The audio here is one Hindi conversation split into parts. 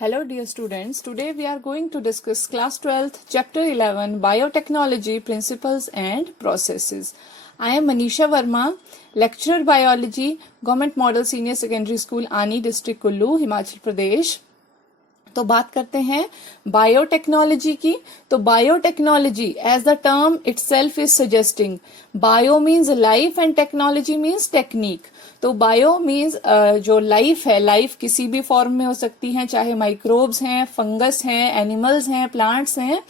Hello dear students, today we are going to discuss class 12th chapter 11 biotechnology principles and processes. I am Manisha Verma, lecturer biology, Government Model Senior Secondary School Ani District Kullu, Himachal Pradesh. तो बात करते हैं बायोटेक्नोलॉजी की. तो biotechnology as the term itself is suggesting, bio means life and technology means technique. तो बायो मीन्स जो लाइफ है, लाइफ किसी भी फॉर्म में हो सकती है, चाहे माइक्रोब्स हैं, फंगस हैं, एनिमल्स हैं, प्लांट्स हैं.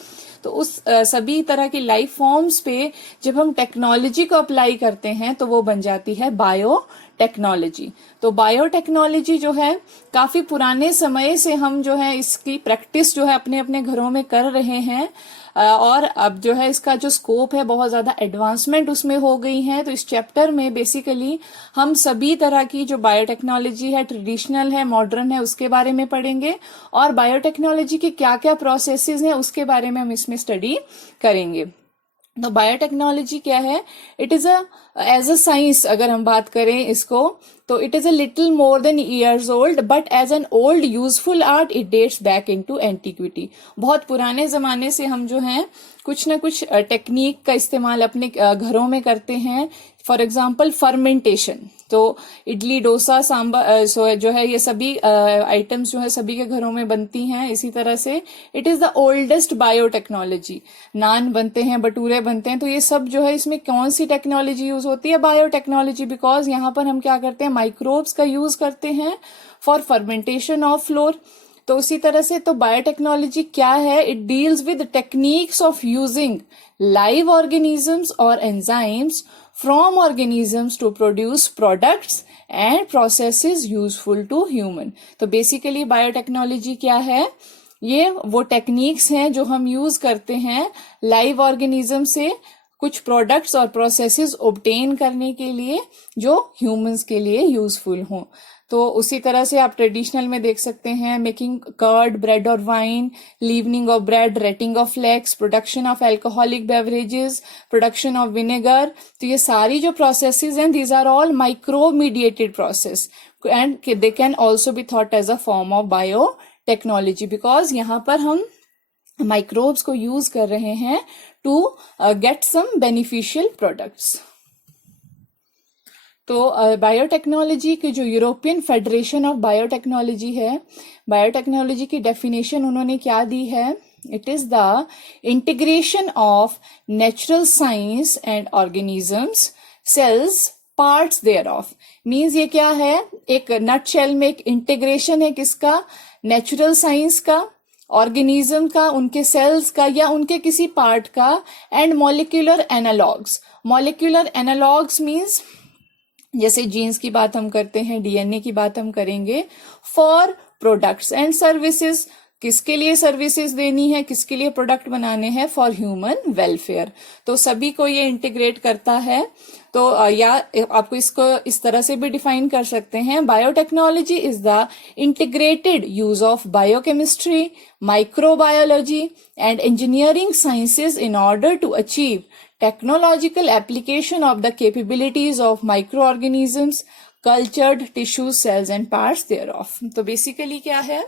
तो उस सभी तरह की लाइफ फॉर्म्स पे जब हम टेक्नोलॉजी को अप्लाई करते हैं तो वो बन जाती है बायोटेक्नोलॉजी. तो बायोटेक्नोलॉजी जो है काफी पुराने समय से हम जो है इसकी प्रैक्टिस जो है अपने अपने घरों में कर रहे हैं, और अब जो है इसका जो स्कोप है बहुत ज्यादा एडवांसमेंट उसमें हो गई है. तो इस चैप्टर में बेसिकली हम सभी तरह की जो बायोटेक्नोलॉजी है, ट्रेडिशनल है, मॉडर्न है, उसके बारे में पढ़ेंगे, और बायोटेक्नोलॉजी के क्या क्या प्रोसेसेस हैं उसके बारे में हम इसमें स्टडी करेंगे. तो बायोटेक्नोलॉजी क्या है? It is as a science अगर हम बात करें इसको, तो it is a little more than years old, but as an old useful art it dates back into antiquity. बहुत पुराने जमाने से हम जो है कुछ ना कुछ टेक्निक का इस्तेमाल अपने घरों में करते हैं. For example fermentation. तो इडली, डोसा, सांबर जो है ये सभी आइटम्स जो है सभी के घरों में बनती हैं. इसी तरह से it is the oldest biotechnology. Naan बनते हैं, भटूरे बनते हैं. तो ये सब जो है इसमें कौन सी टेक्नोलॉजी यूज होती है? बायोटेक्नोलॉजी. बिकॉज यहाँ पर हम क्या करते हैं, माइक्रोब्स का यूज करते हैं फॉर फर्मेंटेशन ऑफ फ्लोर. तो उसी तरह से तो बायोटेक्नोलॉजी क्या है? It deals with techniques of using live organisms or enzymes from organisms to produce products and processes useful to human. तो बेसिकली बायोटेक्नोलॉजी क्या है? ये वो टेक्निक्स हैं जो हम यूज करते हैं लाइव ऑर्गेनिज्म से कुछ प्रोडक्ट्स और प्रोसेसेस ऑब्टेन करने के लिए जो ह्यूमंस के लिए यूजफुल हों. तो उसी तरह से आप ट्रेडिशनल में देख सकते हैं मेकिंग कर्ड, ब्रेड और wine, leavening of bread, retting of flax, production of alcoholic beverages, production of vinegar. तो ये सारी जो प्रोसेसेस हैं, these are all microbe mediated process and they can also be thought as a form of biotechnology, because यहाँ पर हम माइक्रोब्स को यूज कर रहे हैं to get some beneficial products. तो बायोटेक्नोलॉजी की जो यूरोपियन फेडरेशन ऑफ बायोटेक्नोलॉजी है, बायोटेक्नोलॉजी की डेफिनेशन उन्होंने क्या दी है? It is the integration of natural science and organisms, cells, parts thereof. मीन्स ये क्या है? एक नटशेल में एक इंटीग्रेशन है किसका? नेचुरल साइंस का, ऑर्गेनिज्म का, उनके सेल्स का या उनके किसी पार्ट का, and molecular analogues. Molecular analogues means जैसे जीन्स की बात हम करते हैं, डीएनए की बात हम करेंगे. फॉर प्रोडक्ट्स एंड सर्विसेज, किसके लिए सर्विसेज देनी है, किसके लिए प्रोडक्ट बनाने हैं? For human welfare. तो सभी को ये इंटीग्रेट करता है. तो या आपको इसको इस तरह से भी डिफाइन कर सकते हैं, biotechnology is the integrated use of biochemistry, microbiology and engineering sciences in order to achieve technological application of the capabilities of microorganisms, cultured tissues, cells and parts thereof. तो बेसिकली क्या है?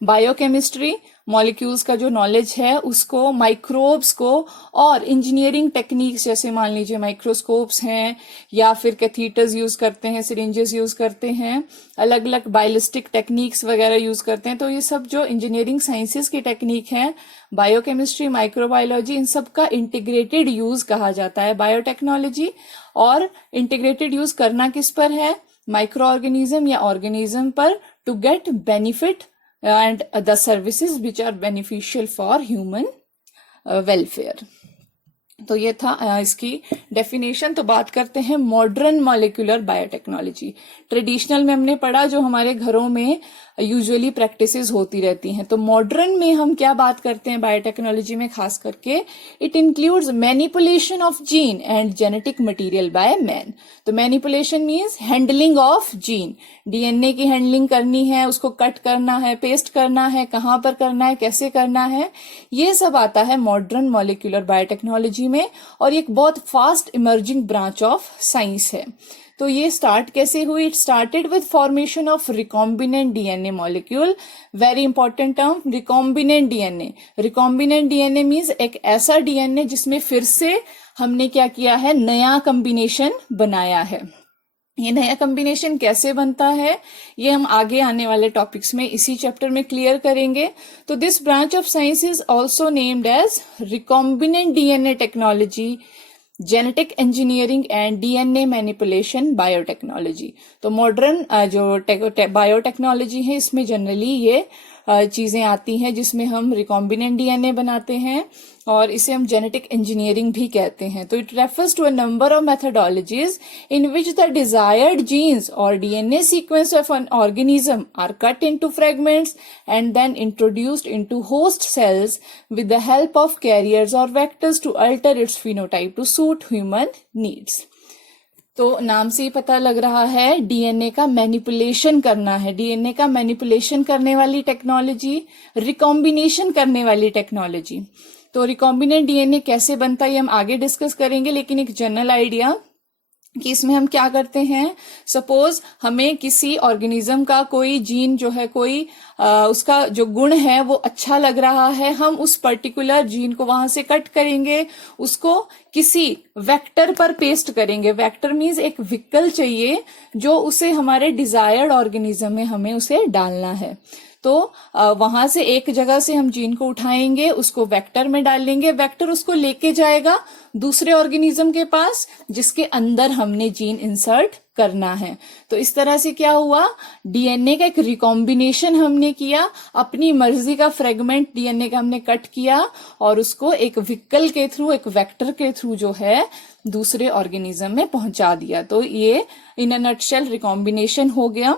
बायोकेमिस्ट्री, मॉलिक्यूल्स का जो नॉलेज है उसको, माइक्रोब्स को, और इंजीनियरिंग टेक्निक्स जैसे मान लीजिए माइक्रोस्कोप्स हैं या फिर कैथीटर्स यूज करते हैं, सिरिंजेस यूज करते हैं, अलग अलग बायोलिस्टिक टेक्निक्स वगैरह यूज करते हैं. तो ये सब जो इंजीनियरिंग साइंसेस की टेक्निक है, बायोकेमिस्ट्री, माइक्रोबायोलॉजी, इन सब का इंटीग्रेटेड यूज कहा जाता है बायोटेक्नोलॉजी. और इंटीग्रेटेड यूज करना किस पर है? माइक्रो ऑर्गेनिज्म या ऑर्गेनिज्म पर, to get benefit and the services which are beneficial for human welfare. तो ये था इसकी डेफिनेशन. तो बात करते हैं मॉडर्न मॉलिक्यूलर बायोटेक्नोलॉजी. ट्रेडिशनल में हमने पढ़ा जो हमारे घरों में यूजुअली प्रैक्टिसेस होती रहती हैं. तो मॉडर्न में हम क्या बात करते हैं बायोटेक्नोलॉजी में खास करके? It includes manipulation of gene and genetic material by man. तो manipulation means handling of gene, DNA की हैंडलिंग करनी है, उसको कट करना है, पेस्ट करना है, कहाँ पर करना है, कैसे करना है, ये सब आता है मॉडर्न मॉलिक्यूलर बायोटेक्नोलॉजी में. और एक बहुत fast emerging branch of science है. तो ये स्टार्ट कैसे हुई? It started with formation of recombinant DNA molecule. Very important term, recombinant DNA. Recombinant DNA means एक ऐसा डीएनए जिसमें फिर से हमने क्या किया है, नया कॉम्बिनेशन बनाया है. ये नया कॉम्बिनेशन कैसे बनता है ये हम आगे आने वाले टॉपिक्स में इसी चैप्टर में क्लियर करेंगे. तो this branch of science is also named as recombinant DNA technology, genetic engineering and DNA manipulation biotechnology. तो मॉडर्न जो बायोटेक्नोलॉजी है इसमें जनरली ये चीजें आती हैं जिसमें हम रिकॉम्बिनेंट डीएनए बनाते हैं और इसे हम जेनेटिक इंजीनियरिंग भी कहते हैं. तो it refers to a number of methodologies in which the desired genes और DNA sequence of an organism are cut into fragments and then introduced into host cells with the help of carriers or vectors to alter its phenotype to suit human needs. तो नाम से ही पता लग रहा है डीएनए का मैनिपुलेशन करना है. डीएनए का मैनिपुलेशन करने वाली टेक्नोलॉजी, रिकॉम्बिनेशन करने वाली टेक्नोलॉजी. तो रिकॉम्बिनेंट डीएनए कैसे बनता है ये हम आगे डिस्कस करेंगे, लेकिन एक जनरल आइडिया कि इसमें हम क्या करते हैं. सपोज हमें किसी ऑर्गेनिज्म का कोई जीन जो है, कोई उसका जो गुण है वो अच्छा लग रहा है, हम उस पर्टिकुलर जीन को वहां से कट करेंगे, उसको किसी वेक्टर पर पेस्ट करेंगे. वेक्टर मीन्स एक व्हीकल चाहिए जो उसे हमारे डिजायर्ड ऑर्गेनिज्म में हमें उसे डालना है. तो वहां से एक जगह से हम जीन को उठाएंगे, उसको वेक्टर में डालेंगे, वेक्टर उसको लेके जाएगा दूसरे ऑर्गेनिज्म के पास जिसके अंदर हमने जीन इंसर्ट करना है. तो इस तरह से क्या हुआ, डीएनए का एक रिकॉम्बिनेशन हमने किया, अपनी मर्जी का फ्रेगमेंट डीएनए का हमने कट किया और उसको एक व्हीकल के थ्रू, एक वेक्टर के थ्रू जो है दूसरे ऑर्गेनिज्म में पहुंचा दिया. तो ये इन अ नटशेल रिकॉम्बिनेशन हो गया.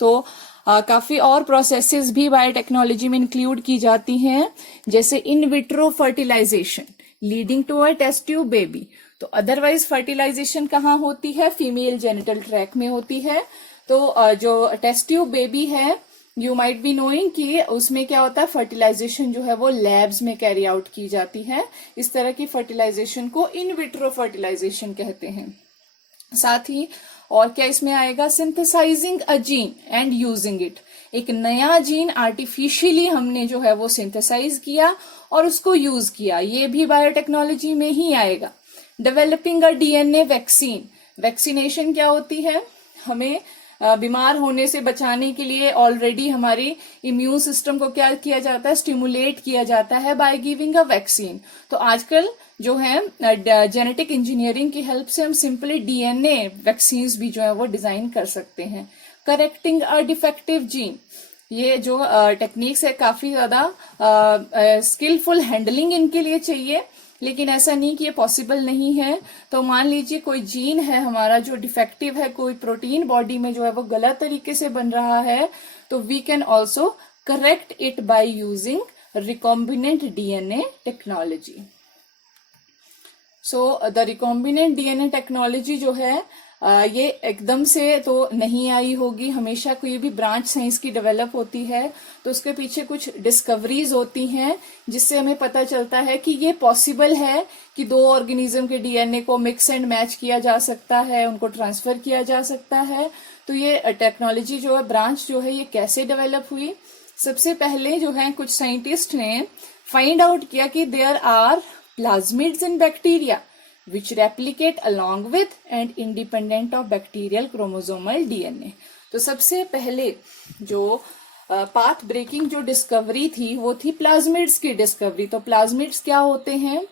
तो काफी और प्रोसेसेस भी बायोटेक्नोलॉजी में इंक्लूड की जाती हैं, जैसे in vitro fertilisation leading to a test tube baby. तो अदरवाइज फर्टिलाइजेशन कहाँ होती है, फीमेल जेनिटल ट्रैक में होती है. तो जो टेस्ट ट्यूब बेबी है, यू माइट बी नोइंग कि उसमें क्या होता है, फर्टिलाइजेशन जो है वो लैब्स में कैरी आउट की जाती है. इस तरह की फर्टिलाइजेशन को इन विट्रो फर्टिलाइजेशन कहते हैं. साथ ही और क्या इसमें आएगा, synthesising a gene and using it. एक नया जीन आर्टिफिशियली हमने जो है वो सिंथेसाइज किया और उसको यूज किया, ये भी बायोटेक्नोलॉजी में ही आएगा. Developing a DNA vaccine. Vaccination क्या होती है, हमें बीमार होने से बचाने के लिए ऑलरेडी हमारे इम्यून सिस्टम को क्या किया जाता है, स्टिमुलेट किया जाता है बाय गिविंग अ वैक्सीन. तो आजकल जो है जेनेटिक इंजीनियरिंग की हेल्प से हम सिंपली डीएनए वैक्सीन्स भी जो है वो डिजाइन कर सकते हैं. Correcting a defective gene. ये जो टेक्निक्स है काफी ज्यादा स्किलफुल हैंडलिंग इनके लिए चाहिए, लेकिन ऐसा नहीं कि ये पॉसिबल नहीं है. तो मान लीजिए कोई जीन है हमारा जो डिफेक्टिव है, कोई प्रोटीन बॉडी में जो है वो गलत तरीके से बन रहा है, तो we can also correct it by using recombinant DNA technology. So the recombinant DNA technology जो है ये एकदम से तो नहीं आई होगी. हमेशा कोई भी ब्रांच साइंस की डेवलप होती है तो उसके पीछे कुछ डिस्कवरीज होती हैं जिससे हमें पता चलता है कि ये पॉसिबल है कि दो ऑर्गेनिज्म के डीएनए को मिक्स एंड मैच किया जा सकता है, उनको ट्रांसफर किया जा सकता है. तो ये टेक्नोलॉजी जो है, ब्रांच जो है, ये कैसे डेवलप हुई. सबसे पहले जो है कुछ साइंटिस्ट ने फाइंड आउट किया कि there are plasmids in bacteria which replicate along with and independent of bacterial chromosomal DNA. तो सबसे पहले जो पाथ ब्रेकिंग जो डिस्कवरी थी वो थी प्लाज्मिड्स की डिस्कवरी. तो प्लाज्मिड्स क्या होते हैं,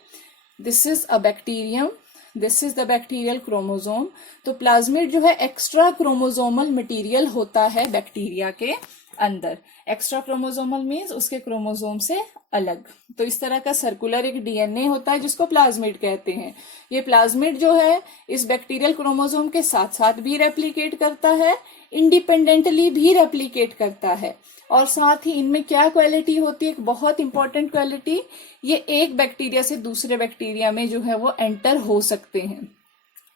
this is a bacterium, this is the bacterial chromosome. तो प्लाज्मिड जो है एक्स्ट्रा क्रोमोसोमल मटेरियल होता है बैक्टीरिया के अंदर. एक्स्ट्रा क्रोमोसोमल मीन्स उसके क्रोमोसोम से अलग. तो इस तरह का सर्कुलर एक डीएनए होता है जिसको प्लाज्मिड कहते हैं. ये प्लाज्मिड जो है इस बैक्टीरियल क्रोमोसोम के साथ साथ भी रेप्लिकेट करता है, इंडिपेंडेंटली भी रेप्लिकेट करता है. और साथ ही इनमें क्या क्वालिटी होती है, एक बहुत इंपॉर्टेंट क्वालिटी, ये एक बैक्टीरिया से दूसरे बैक्टीरिया में जो है वो एंटर हो सकते हैं.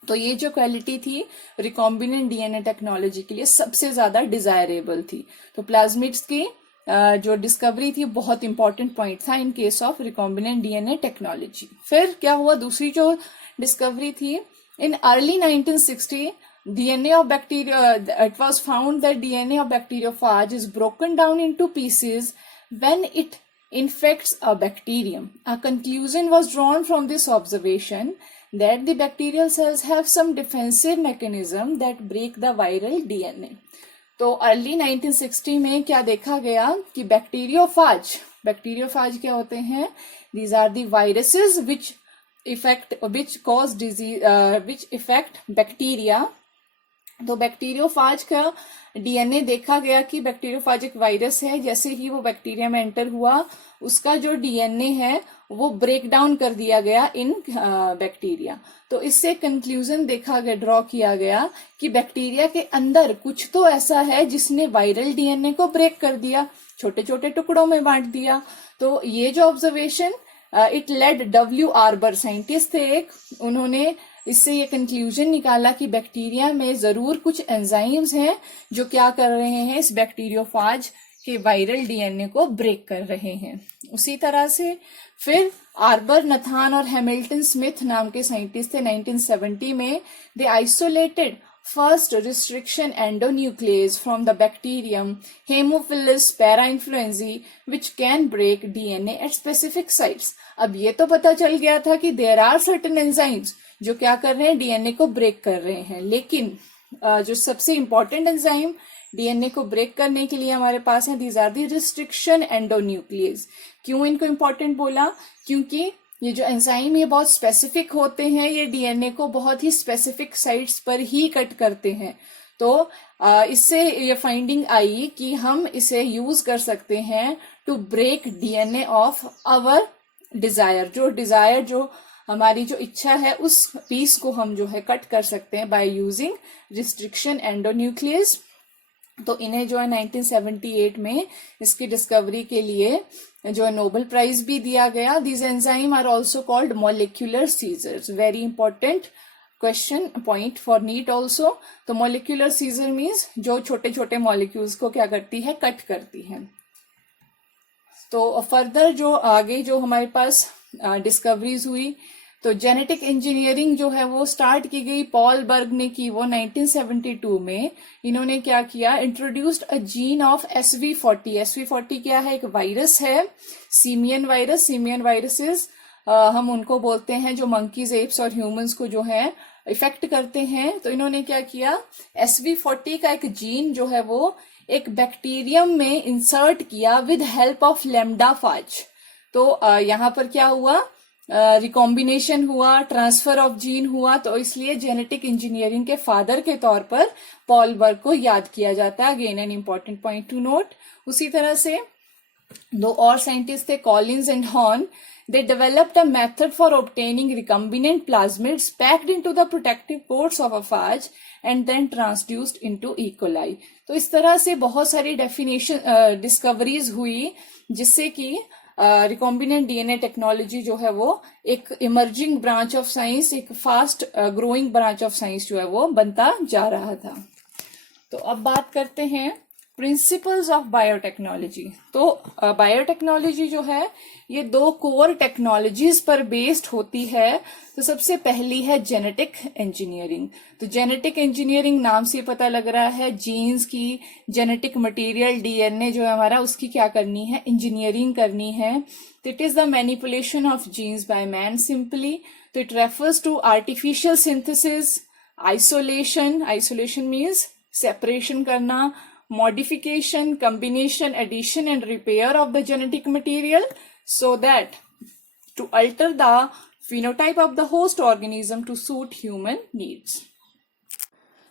तो ये जो क्वालिटी थी रिकॉम्बिनेंट डीएनए टेक्नोलॉजी के लिए सबसे ज्यादा डिजायरेबल थी. तो प्लाज्मिड्स की जो डिस्कवरी थी बहुत इंपॉर्टेंट पॉइंट था in case of recombinant DNA technology. फिर क्या हुआ, दूसरी जो डिस्कवरी थी, in early 1960 DNA of bacteria, it was found that DNA of bacteriophage is broken down into pieces when it infects a bacterium. A conclusion was drawn from this observation that the bacterial cells have some defensive mechanism that break the viral DNA. तो अर्ली 1960 में क्या देखा गया कि बैक्टीरियोफाज क्या होते हैं? These are the viruses which cause disease which effect bacteria. तो बैक्टीरियोफाज का डीएनए देखा गया कि बैक्टीरियोफाज एक वायरस है. जैसे ही वो बैक्टीरिया में एंटर हुआ, उसका जो डीएनए है वो ब्रेक डाउन कर दिया गया इन बैक्टीरिया. तो इससे कंक्लूजन देखा गया, ड्रॉ किया गया कि बैक्टीरिया के अंदर कुछ तो ऐसा है जिसने वायरल डीएनए को ब्रेक कर दिया, छोटे छोटे टुकड़ों में बांट दिया. तो ये जो observation it led W Arber, scientist थे एक, उन्होंने इससे ये कंक्लूजन निकाला कि बैक्टीरिया में जरूर कुछ एंजाइम्स हैं जो क्या कर रहे हैं, इस बैक्टीरियोफाज के वायरल डीएनए को ब्रेक कर रहे हैं. उसी तरह से फिर आर्बर, नथान और हैमिल्टन स्मिथ नाम के साइंटिस्ट थे 1970 में. They isolated first restriction endonuclease from the bacterium Haemophilus parainfluenzae which can break DNA at specific sites. अब ये तो पता चल गया था कि देयर आर सर्टेन एंजाइम्स जो क्या कर रहे हैं, डीएनए को ब्रेक कर रहे हैं. लेकिन जो सबसे इंपॉर्टेंट एंजाइम डीएनए को ब्रेक करने के लिए हमारे पास है, these are the restriction endonucleases. क्यों इनको इंपॉर्टेंट बोला? क्योंकि ये जो एंजाइम ये बहुत स्पेसिफिक होते हैं, ये डीएनए को बहुत ही स्पेसिफिक साइट्स पर ही कट करते हैं. तो इससे ये फाइंडिंग आई कि हम इसे यूज कर सकते हैं to break DNA of our desire. जो हमारी जो इच्छा है उस पीस को हम जो है कट कर सकते हैं बाय यूजिंग रिस्ट्रिक्शन एंडोन्यूक्लियस. तो इन्हें जो है 1978 में इसकी डिस्कवरी के लिए जो है नोबेल प्राइज भी दिया गया. These enzyme are also called molecular scissors. Very important question point for NEET also. तो मॉलिक्यूलर सीजर मीन्स जो छोटे छोटे मॉलिक्यूल्स को क्या करती है, कट करती है. तो फर्दर जो आगे जो हमारे पास डिस्कवरीज हुई, तो जेनेटिक इंजीनियरिंग जो है वो स्टार्ट की गई, पॉल बर्ग ने की वो 1972 में. इन्होंने क्या किया, introduced a gene of SV40. SV40 क्या है? एक वायरस है, सीमियन वायरस. सीमियन वायरसेस हम उनको बोलते हैं जो मंकीज, एप्स और ह्यूमंस को जो है इफेक्ट करते हैं. तो इन्होंने क्या किया, SV40 का एक जीन जो है वो एक बैक्टीरियम में इंसर्ट किया विद हेल्प ऑफ लैम्डाफाज. तो यहाँ पर क्या हुआ, रिकॉम्बिनेशन हुआ, ट्रांसफर ऑफ जीन हुआ. तो इसलिए जेनेटिक इंजीनियरिंग के फादर के तौर पर पॉल बर्ग को याद किया जाता है. Again an important point two note. उसी तरह से दो और साइंटिस्ट थे, Collins and horn. They developed a method for obtaining recombinant plasmids packed into the protective coats of a phage and then transduced into E. coli. तो इस तरह से बहुत सारी डिस्कवरीज हुई जिससे कि रिकॉम्बिनेंट डीएनए टेक्नोलॉजी जो है वो एक इमर्जिंग ब्रांच ऑफ साइंस, एक fast growing branch of science जो है वो बनता जा रहा था. तो अब बात करते हैं प्रिंसिपल्स ऑफ बायोटेक्नोलॉजी. तो बायोटेक्नोलॉजी जो है ये दो कोर टेक्नोलॉजीज पर बेस्ड होती है. तो सबसे पहली है जेनेटिक इंजीनियरिंग. तो जेनेटिक इंजीनियरिंग नाम से पता लग रहा है, जीन्स की जेनेटिक मटेरियल डीएनए जो है हमारा, उसकी क्या करनी है, इंजीनियरिंग करनी है. तो it is the manipulation of genes by man simply. तो it refers to artificial synthesis, isolation means separation करना, modification, combination, addition and repair of the genetic material so that to alter the phenotype of the host organism to suit human needs.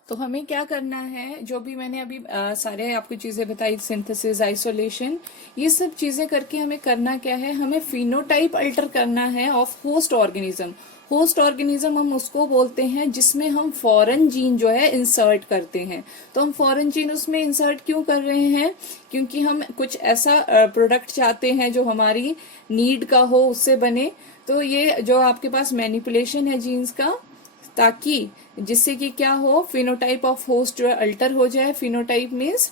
तो हमें क्या करना है, जो भी मैंने अभी सारे आपको चीजें बताई, सिंथेसिस, आइसोलेशन, ये सब चीजें करके हमें करना क्या है, हमें फिनोटाइप अल्टर करना है of host organism. Host organism हम उसको बोलते हैं जिसमें हम फॉरेन जीन जो है इंसर्ट करते हैं. तो हम फॉरेन जीन उसमें इंसर्ट क्यों कर रहे हैं, क्योंकि हम कुछ ऐसा प्रोडक्ट चाहते हैं जो हमारी नीड का हो, उससे बने. तो ये जो आपके पास मैनिपुलेशन है जीन्स का, ताकि जिससे कि क्या हो, फिनोटाइप ऑफ होस्ट जो है अल्टर हो जाए. फिनोटाइप मीन्स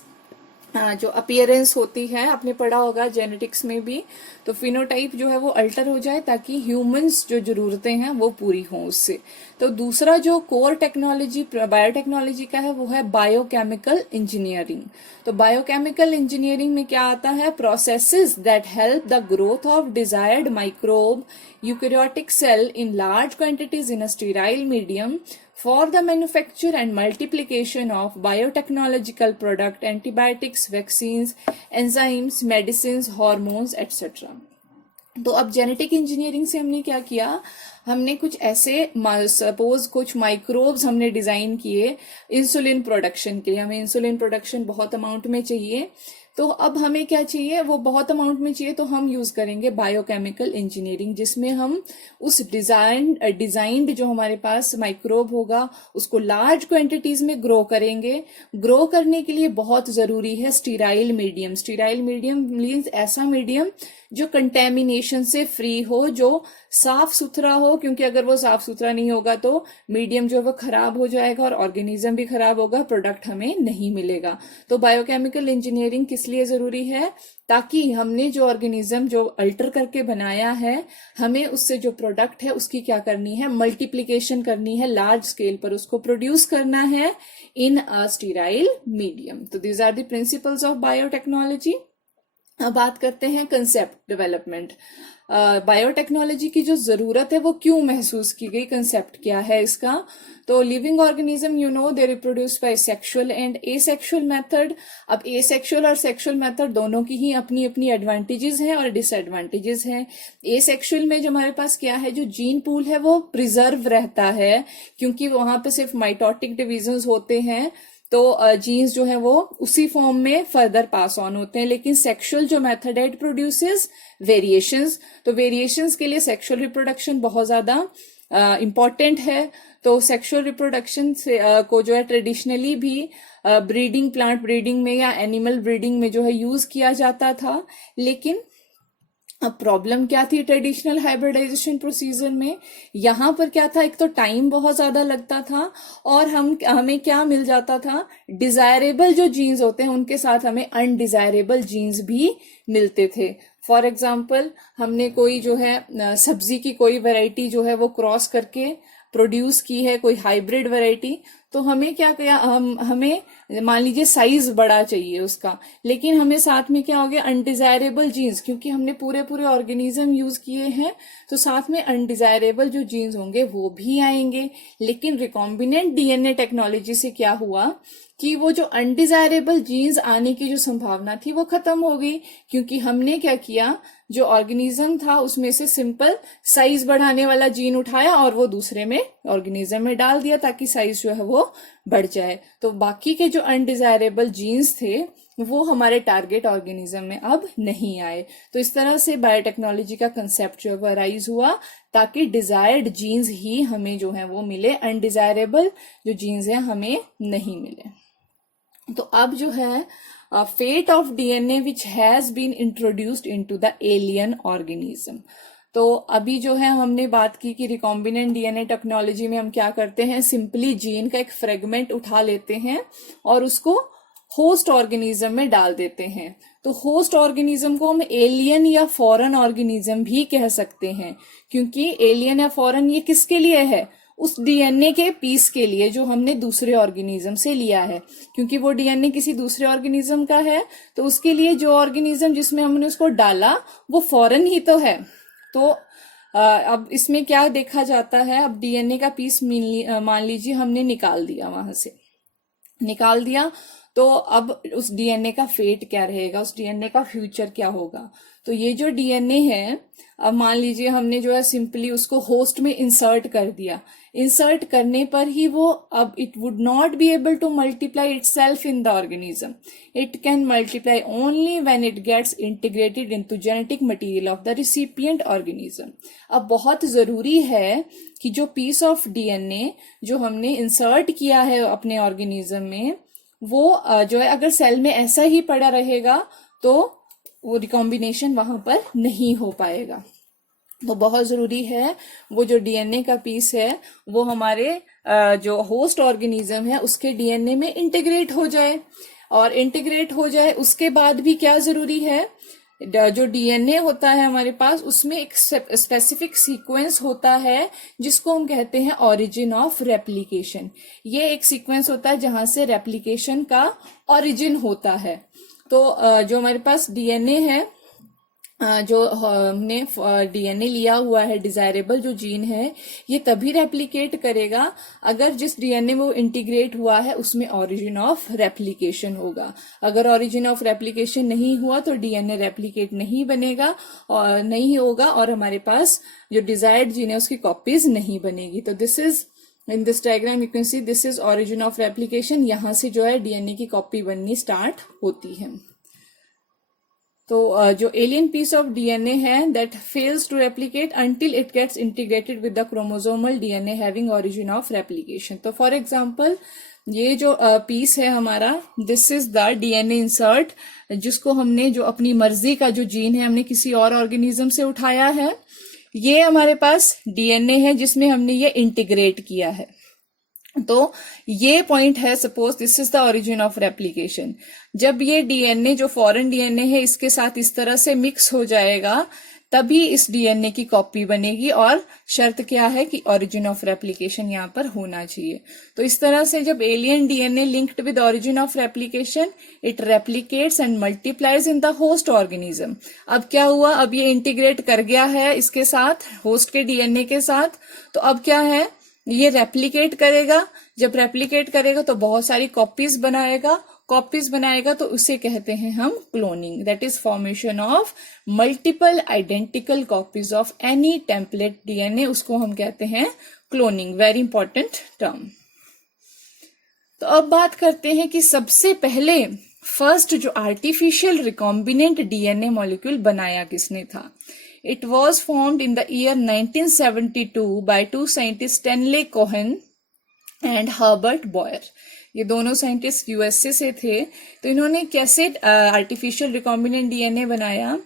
जो अपीयरेंस होती है, आपने पढ़ा होगा जेनेटिक्स में भी, तो फिनोटाइप जो है वो अल्टर हो जाए ताकि ह्यूमंस जो जरूरतें हैं वो पूरी हों उससे। तो दूसरा जो कोर टेक्नोलॉजी बायोटेक्नोलॉजी का है वो है बायोकेमिकल इंजीनियरिंग। तो बायोकेमिकल इंजीनियरिंग में क्या आता है? Processes that help the growth of desired microbe eukaryotic cell in large quantities in a sterile medium for the manufacture and multiplication of biotechnological product, antibiotics, vaccines, enzymes, medicines, hormones, etc. तो अब जेनेटिक इंजीनियरिंग से हमने क्या किया? हमने कुछ ऐसे सपोज कुछ माइक्रोब्स हमने डिजाइन किए इंसुलिन प्रोडक्शन के लिए। हमें इंसुलिन प्रोडक्शन बहुत अमाउंट में चाहिए, तो अब हमें क्या चाहिए? वो बहुत अमाउंट में चाहिए, तो हम यूज करेंगे बायोकेमिकल इंजीनियरिंग, जिसमें हम उस डिजाइंड जो हमारे पास माइक्रोब होगा उसको लार्ज क्वांटिटीज में ग्रो करेंगे। ग्रो करने के लिए बहुत जरूरी है sterile medium. Sterile medium means ऐसा मीडियम जो कंटेमिनेशन से फ्री हो, जो साफ सुथरा हो, क्योंकि अगर वो साफ सुथरा नहीं होगा तो मीडियम जो है वो खराब हो जाएगा और ऑर्गेनिज्म भी खराब होगा, प्रोडक्ट हमें नहीं मिलेगा। तो बायोकेमिकल इंजीनियरिंग किस लिए जरूरी है? ताकि हमने जो ऑर्गेनिज्म जो अल्टर करके बनाया है, हमें उससे जो प्रोडक्ट है उसकी क्या करनी है? मल्टीप्लीकेशन करनी है, लार्ज स्केल पर उसको प्रोड्यूस करना है इन अ स्टीराइल मीडियम। तो these are the principles of biotechnology. अब बात करते हैं कंसेप्ट डेवलपमेंट। बायोटेक्नोलॉजी की जो जरूरत है वो क्यों महसूस की गई, कंसेप्ट क्या है इसका? तो living organism you know they reproduce by sexual and asexual method. अब एसेक्सुअल और सेक्सुअल मेथड दोनों की ही अपनी अपनी एडवांटेजेस हैं और डिसएडवांटेजेस हैं। एसेक्सुअल में जो हमारे पास क्या है, जो जीन पूल है वो प्रिजर्व रहता है, क्योंकि वहां पे सिर्फ माइटोटिक डिविजन्स होते हैं, तो जीन्स जो है वो उसी फॉर्म में फर्दर पास ऑन होते हैं। लेकिन सेक्सुअल जो मेथड है इट प्रोड्यूसेस वेरिएशंस। तो वेरिएशंस के लिए सेक्सुअल रिप्रोडक्शन बहुत ज्यादा इंपॉर्टेंट है। तो सेक्सुअल रिप्रोडक्शन से को जो है ट्रेडिशनली भी ब्रीडिंग, प्लांट ब्रीडिंग में या एनिमल ब्रीडिंग में जो है यूज किया जाता था। लेकिन अब प्रॉब्लम क्या थी ट्रेडिशनल हाइब्रिडाइजेशन प्रोसीजर में? यहाँ पर क्या था, एक तो टाइम बहुत ज्यादा लगता था और हमें क्या मिल जाता था? डिजायरेबल जो जीन्स होते हैं उनके साथ हमें अनडिजायरेबल जीन्स भी मिलते थे। फॉर एग्जाम्पल, हमने कोई जो है सब्जी की कोई वैरायटी जो है वो क्रॉस करके प्रोड्यूस की है, कोई हाइब्रिड वैरायटी, तो हमें क्या किया, हमें मान लीजिए साइज बड़ा चाहिए उसका, लेकिन हमें साथ में क्या हो गया? अनडिजायरेबल जीन्स, क्योंकि हमने पूरे पूरे ऑर्गेनिज्म यूज किए हैं, तो साथ में अनडिजायरेबल जो जीन्स होंगे वो भी आएंगे। लेकिन रिकॉम्बिनेंट डीएनए टेक्नोलॉजी से क्या हुआ कि वो जो अनडिजायरेबल जीन्स आने की जो संभावना थी वो खत्म हो गई, क्योंकि हमने क्या किया, जो ऑर्गेनिज्म था उसमें से सिंपल साइज बढ़ाने वाला जीन उठाया और वो दूसरे में ऑर्गेनिज्म में डाल दिया ताकि साइज जो है वो बढ़ जाए। तो बाकी के जो अनडिजायरेबल जीन्स थे वो हमारे टारगेट ऑर्गेनिज्म में अब नहीं आए। तो इस तरह से बायोटेक्नोलॉजी का कंसेप्ट जो है राइज हुआ ताकि डिजायर्ड जीन्स ही हमें जो है वो मिले, अनडिजायरेबल जो जीन्स है हमें नहीं मिले। तो अब जो है fate of DNA which has been introduced into the alien organism. तो अभी जो है हमने बात की कि रिकॉम्बिनेंट डीएनए टेक्नोलॉजी में हम क्या करते हैं, सिंपली जीन का एक फ्रेगमेंट उठा लेते हैं और उसको होस्ट ऑर्गेनिज्म में डाल देते हैं। तो होस्ट ऑर्गेनिज्म को हम एलियन या फॉरेन ऑर्गेनिज्म भी कह सकते हैं, क्योंकि एलियन या फॉरेन ये किसके लिए है? उस डीएनए के पीस के लिए जो हमने दूसरे ऑर्गेनिज्म से लिया है, क्योंकि वो डीएनए किसी दूसरे ऑर्गेनिज्म का है, तो उसके लिए जो ऑर्गेनिज्म जिसमें हमने उसको डाला वो फॉरेन ही तो है। तो अब इसमें क्या देखा जाता है, अब डीएनए का पीस मान लीजिए हमने निकाल दिया, वहां से निकाल दिया, तो अब उस डीएनए का फेट क्या रहेगा, उस डीएनए का फ्यूचर क्या होगा? तो ये जो डीएनए है, अब मान लीजिए हमने जो है सिंपली उसको होस्ट में इंसर्ट कर दिया, इंसर्ट करने पर ही वो अब it would not be able to multiply itself in the organism, it can multiply only when it gets integrated into genetic material of the recipient organism. अब बहुत जरूरी है कि जो पीस ऑफ डीएनए जो हमने इंसर्ट किया है अपने ऑर्गेनिज्म में, वो जो है अगर सेल में ऐसा ही पड़ा रहेगा तो वो रिकॉम्बिनेशन वहां पर नहीं हो पाएगा। तो बहुत जरूरी है वो जो डीएनए का पीस है वो हमारे जो होस्ट ऑर्गेनिज्म है उसके डीएनए में इंटीग्रेट हो जाए। और इंटीग्रेट हो जाए उसके बाद भी क्या जरूरी है, जो डीएनए होता है हमारे पास उसमें एक स्पेसिफिक सीक्वेंस होता है जिसको हम कहते हैं ओरिजिन ऑफ रेप्लिकेशन। ये एक सीक्वेंस होता है जहां से रेप्लिकेशन का ओरिजिन होता है। तो जो हमारे पास डीएनए है, जो हमने डीएनए लिया हुआ है, डिजायरेबल जो जीन है, ये तभी रेप्लिकेट करेगा अगर जिस डीएनए में वो इंटीग्रेट हुआ है उसमें ओरिजिन ऑफ रेप्लिकेशन होगा। अगर ओरिजिन ऑफ रेप्लिकेशन नहीं हुआ तो डीएनए रेप्लिकेट नहीं बनेगा और नहीं होगा, और हमारे पास जो डिजायर्ड जीन है उसकी कॉपीज नहीं बनेगी। तो this is in this diagram you can see this is origin of replication. यहां से जो है डीएनए की कॉपी बननी स्टार्ट होती है। तो जो एलियन पीस ऑफ डीएनए है that fails to replicate until it gets integrated with the chromosomal DNA having origin of replication. तो फॉर एग्जांपल ये जो पीस है हमारा, this is the DNA insert, जिसको हमने जो अपनी मर्जी का जो जीन है हमने किसी और ऑर्गेनिज्म से उठाया है। ये हमारे पास डीएनए है जिसमें हमने ये इंटीग्रेट किया है। तो ये पॉइंट है, suppose this is the origin of replication. जब ये डीएनए जो फॉरेन डीएनए है इसके साथ इस तरह से मिक्स हो जाएगा तभी इस डीएनए की कॉपी बनेगी, और शर्त क्या है कि ओरिजिन ऑफ रेप्लिकेशन यहाँ पर होना चाहिए। तो इस तरह से जब alien DNA linked with origin of replication it replicates and multiplies in the host organism. अब क्या हुआ, अब ये इंटीग्रेट कर गया है इसके साथ, होस्ट के डीएनए के साथ। तो अब क्या है, ये रेप्लिकेट करेगा। जब रेप्लिकेट करेगा तो बहुत सारी कॉपीज बनाएगा तो उसे कहते हैं हम cloning. That is formation of multiple identical copies of any template DNA, उसको हम कहते हैं क्लोनिंग। Very important term. तो अब बात करते हैं कि सबसे पहले फर्स्ट जो आर्टिफिशियल रिकॉम्बिनेंट डीएनए मॉलिक्यूल बनाया किसने था। It was formed in the year 1972 by two scientists Stanley Cohen and Herbert Boyer. ये दोनों साइंटिस्ट यूएसए से थे। तो इन्होंने कैसे आर्टिफिशियल रिकॉम्बिनेंट डीएनए बनाया।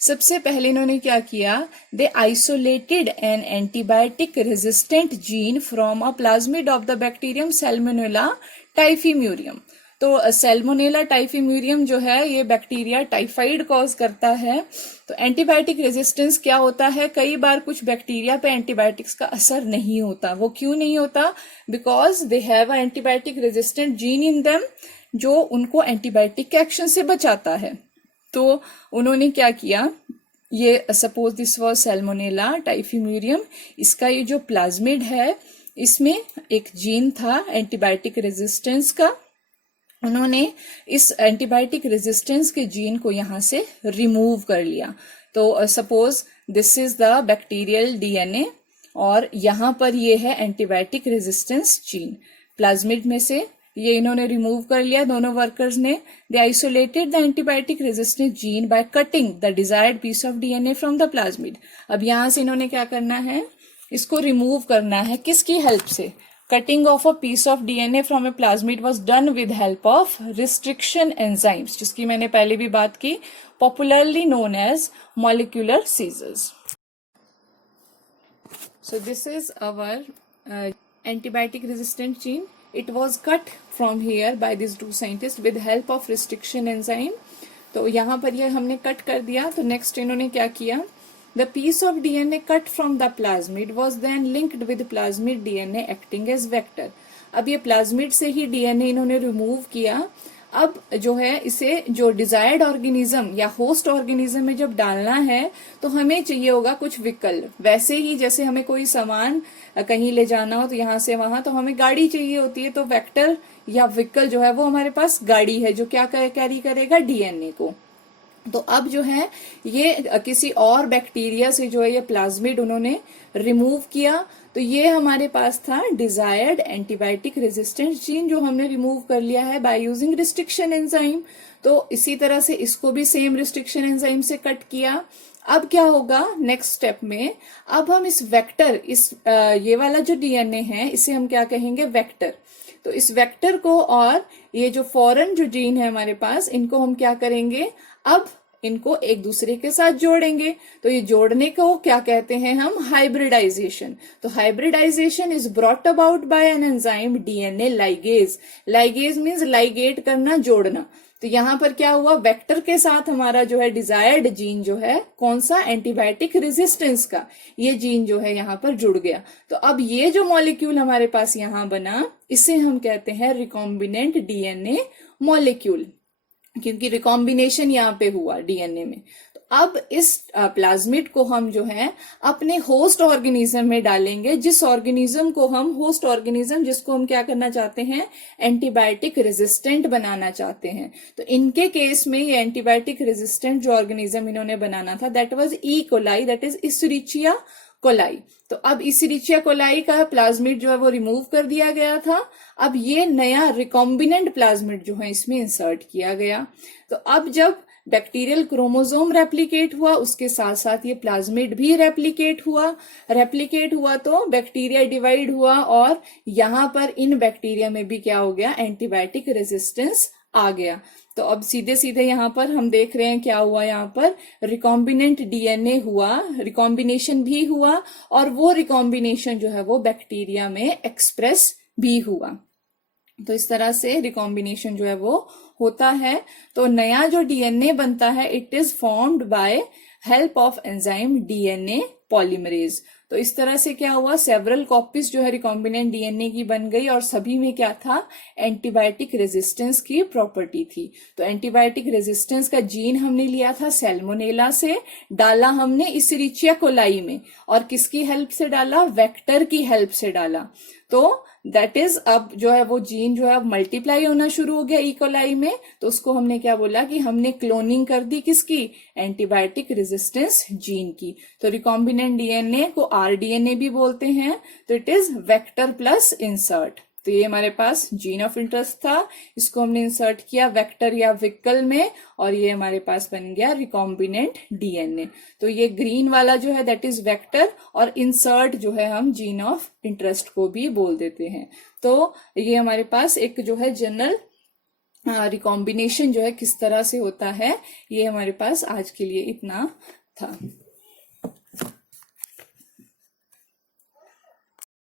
सबसे पहले इन्होंने क्या किया, they isolated an antibiotic resistant gene from a plasmid of the bacterium Salmonella typhimurium. तो सैल्मोनेला टाइफीम्यूरियम जो है ये बैक्टीरिया टाइफाइड कॉज करता है। तो एंटीबायोटिक रेजिस्टेंस क्या होता है, कई बार कुछ बैक्टीरिया पे एंटीबायोटिक्स का असर नहीं होता। वो क्यों नहीं होता, because they have a antibiotic resistant gene in them जो उनको एंटीबायोटिक के एक्शन से बचाता है। तो उन्होंने क्या किया, ये सपोज दिस वाज सैल्मोनेला टाइफीम्यूरियम, इसका ये जो प्लाज्मिड है इसमें एक जीन था एंटीबायोटिक रेजिस्टेंस का। उन्होंने इस एंटीबायोटिक रेजिस्टेंस के जीन को यहां से रिमूव कर लिया। तो suppose this is the bacterial DNA और यहां पर ये है एंटीबायोटिक रेजिस्टेंस जीन। प्लाज्मिड में से ये इन्होंने रिमूव कर लिया दोनों वर्कर्स ने। They isolated the antibiotic resistance gene by cutting the desired piece of DNA from the plasmid. अब यहां से इन्होंने क्या करना है, इसको रिमूव करना है। किसकी हेल्प से, cutting off a piece of DNA from a plasmid was done with help of restriction enzymes, जिसकी मैंने पहले भी बात की, popularly known as molecular scissors. So this is our antibiotic resistant gene. It was cut from here by these two scientists with help of restriction enzyme. तो यहाँ पर ये हमने कट कर दिया। तो नेक्स्ट इन्होंने क्या किया, the piece of DNA cut from the plasmid was then linked with plasmid DNA acting as vector. अब ये प्लाज्मिड से ही डीएनए इन्होंने रिमूव किया। अब जो है इसे जो डिजायर्ड ऑर्गेनिज्म या होस्ट ऑर्गेनिज्म में जब डालना है तो हमें चाहिए होगा कुछ विकल्प। वैसे ही जैसे हमें कोई सामान कहीं ले जाना हो तो यहाँ से वहां तो हमें गाड़ी चाहिए होती है, तो वेक्टर या व्हीकल जो है वो हमारे पास गाड़ी है जो क्या कैरी करेगा, डीएनए को। तो अब जो है ये किसी और बैक्टीरिया से जो है ये प्लाज्मिड उन्होंने रिमूव किया। तो ये हमारे पास था डिजायर्ड एंटीबायोटिक रेजिस्टेंस जीन जो हमने रिमूव कर लिया है बाय यूजिंग रिस्ट्रिक्शन एंजाइम। तो इसी तरह से इसको भी सेम रिस्ट्रिक्शन एंजाइम से कट किया। अब क्या होगा नेक्स्ट स्टेप में, अब हम इस वेक्टर, इस ये वाला जो डीएनए है इसे हम क्या कहेंगे, वेक्टर। तो इस वेक्टर को और ये जो फॉरेन जो जीन है हमारे पास, इनको हम क्या करेंगे, अब इनको एक दूसरे के साथ जोड़ेंगे। तो ये जोड़ने को क्या कहते हैं हम? हाइब्रिडाइजेशन। तो hybridization is brought about by an enzyme DNA ligase. Ligase means ligate करना, जोड़ना। तो यहां पर क्या हुआ, वेक्टर के साथ हमारा जो है डिजायर्ड जीन जो है कौन सा, एंटीबायोटिक रेजिस्टेंस का, ये जीन जो है यहाँ पर जुड़ गया। तो अब ये जो मॉलिक्यूल हमारे पास यहाँ बना, इसे हम कहते हैं रिकॉम्बिनेंट डीएनए मॉलिक्यूल, क्योंकि रिकॉम्बिनेशन यहाँ पे हुआ डीएनए में। तो अब इस प्लाज्मिड को हम जो है अपने होस्ट ऑर्गेनिज्म में डालेंगे, जिस ऑर्गेनिज्म को हम, होस्ट ऑर्गेनिज्म जिसको हम क्या करना चाहते हैं, एंटीबायोटिक रेजिस्टेंट बनाना चाहते हैं। तो इनके केस में ये एंटीबायोटिक रेजिस्टेंट जो ऑर्गेनिज्म इन्होंने बनाना था, that was E coli, that is Escherichia coli. तो अब इस्चेरिचिया कोलाई का प्लाज्मिड जो है वो रिमूव कर दिया गया था। अब ये नया रिकॉम्बिनेंट प्लाज्मिड जो है इसमें इंसर्ट किया गया। तो अब जब बैक्टीरियल क्रोमोसोम रेप्लिकेट हुआ, उसके साथ साथ ये प्लाज्मिड भी रेप्लिकेट हुआ तो बैक्टीरिया डिवाइड हुआ, और यहां पर इन बैक्टीरिया में भी क्या हो गया, एंटीबायोटिक रेजिस्टेंस आ गया। तो अब सीधे सीधे यहाँ पर हम देख रहे हैं क्या हुआ, यहाँ पर रिकॉम्बिनेंट डीएनए हुआ, रिकॉम्बिनेशन भी हुआ, और वो रिकॉम्बिनेशन जो है वो बैक्टीरिया में एक्सप्रेस भी हुआ। तो इस तरह से रिकॉम्बिनेशन जो है वो होता है। तो नया जो डीएनए बनता है, it is formed by help of enzyme DNA polymerase. तो इस तरह से क्या हुआ, सेवरल कॉपीज जो है रिकॉम्बिनेंट डीएनए की बन गई, और सभी में क्या था, एंटीबायोटिक रेजिस्टेंस की प्रॉपर्टी थी। तो एंटीबायोटिक रेजिस्टेंस का जीन हमने लिया था सैल्मोनेला से, डाला हमने इस्चेरिचिया कोलाई में, और किसकी हेल्प से डाला, वेक्टर की हेल्प से डाला। तो दैट इज, अब जो है वो जीन जो है अब मल्टीप्लाई होना शुरू हो गया ई कोलाई में। तो उसको हमने क्या बोला कि हमने क्लोनिंग कर दी, किसकी, एंटीबायोटिक रेजिस्टेंस जीन की। तो रिकॉम्बिनेंट डीएनए को आरडीएनए भी बोलते हैं। तो it is vector plus insert. तो ये हमारे पास जीन ऑफ इंटरेस्ट था, इसको हमने इंसर्ट किया वेक्टर या विकल में, और ये हमारे पास बन गया रिकॉम्बिनेंट डीएनए। तो ये ग्रीन वाला जो है दैट इज वेक्टर, और इंसर्ट जो है हम जीन ऑफ इंटरेस्ट को भी बोल देते हैं। तो ये हमारे पास एक जो है जनरल रिकॉम्बिनेशन जो है किस तरह से होता है, ये हमारे पास आज के लिए इतना था।